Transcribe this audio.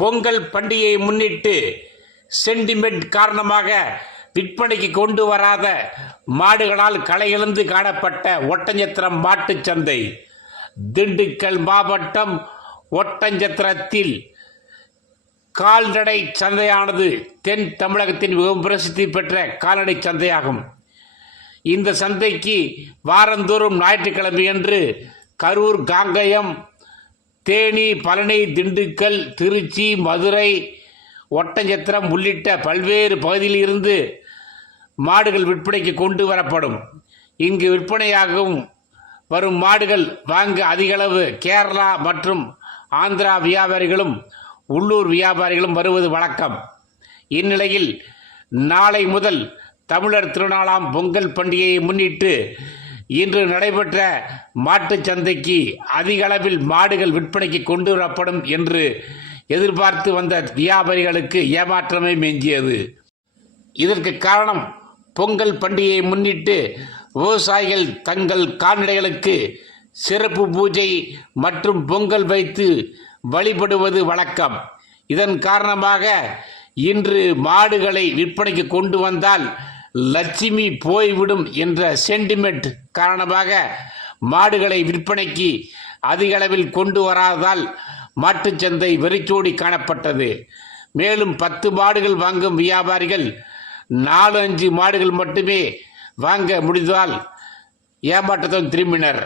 பொங்கல் பண்டிகையை முன்னிட்டு சென்டிமெண்ட் காரணமாக விற்பனைக்கு கொண்டு வராத மாடுகளால் களையிழந்து காணப்பட்ட ஒட்டஞ்சத்திரம் மாட்டுச் சந்தை. திண்டுக்கல் மாவட்டம் ஒட்டஞ்சத்திரத்தில் கால்நடை சந்தையானது தென் தமிழகத்தின் மிகவும் பிரசித்தி பெற்ற கால்நடை சந்தையாகும். இந்த சந்தைக்கு வாரந்தோறும் ஞாயிற்றுக்கிழமையன்று கரூர் காங்கயம் தேனி பழனி திண்டுக்கல் திருச்சி மதுரை ஒட்டஞ்சத்திரம் உள்ளிட்ட பல்வேறு பகுதியிலிருந்து மாடுகள் விற்பனைக்கு கொண்டு வரப்படும். இங்கு விற்பனையாகவும் வரும் மாடுகள் வாங்க அதிகளவு கேரளா மற்றும் ஆந்திரா வியாபாரிகளும் உள்ளூர் வியாபாரிகளும் வருவது வழக்கம். இந்நிலையில் நாளை முதல் தமிழர் திருநாளாம் பொங்கல் பண்டிகையை முன்னிட்டு இன்று நடைபெற்ற மாட்டுச் சந்தைக்கு அதிக அளவில் மாடுகள் விற்பனைக்கு கொண்டு வரப்படும் என்று எதிர்பார்த்து வந்த வியாபாரிகளுக்கு ஏமாற்றமே மிஞ்சியது. இதற்கு காரணம் பொங்கல் பண்டிகையை முன்னிட்டு விவசாயிகள் தங்கள் கால்நடைகளுக்கு சிறப்பு பூஜை மற்றும் பொங்கல் வைத்து வழிபடுவது வழக்கம். இதன் காரணமாக இன்று மாடுகளை விற்பனைக்கு கொண்டு வந்தால் லட்சுமி போய்விடும் என்ற சென்டிமெண்ட் காரணமாக மாடுகளை விற்பனைக்கு அதிக அளவில் கொண்டு வராததால் மாட்டுச்சந்தை வெறிச்சோடி காணப்பட்டது. மேலும் பத்து மாடுகள் வாங்கும் வியாபாரிகள் நாலு அஞ்சு மாடுகள் மட்டுமே வாங்க முடிந்ததால் ஏமாற்றத்துடன் திரும்பினர்.